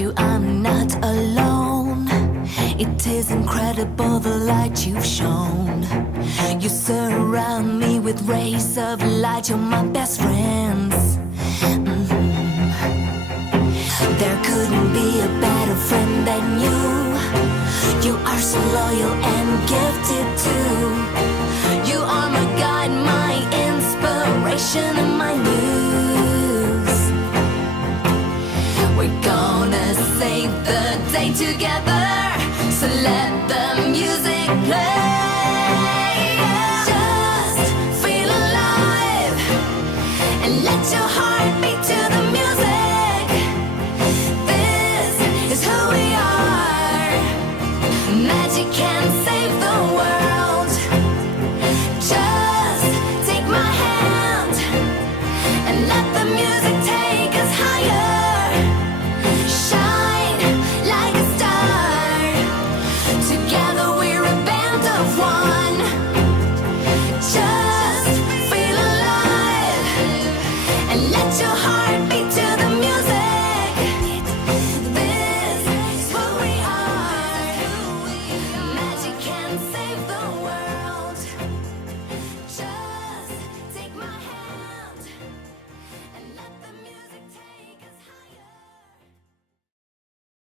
you I'm not alone. It is incredible the light you've shown. You surround me with rays of light. You're my best friends. There couldn't be a better friend than you. You are so loyal and gifted too. You are my guide, my inspiration, and my muse. We're gonna save the day together, so let the music play.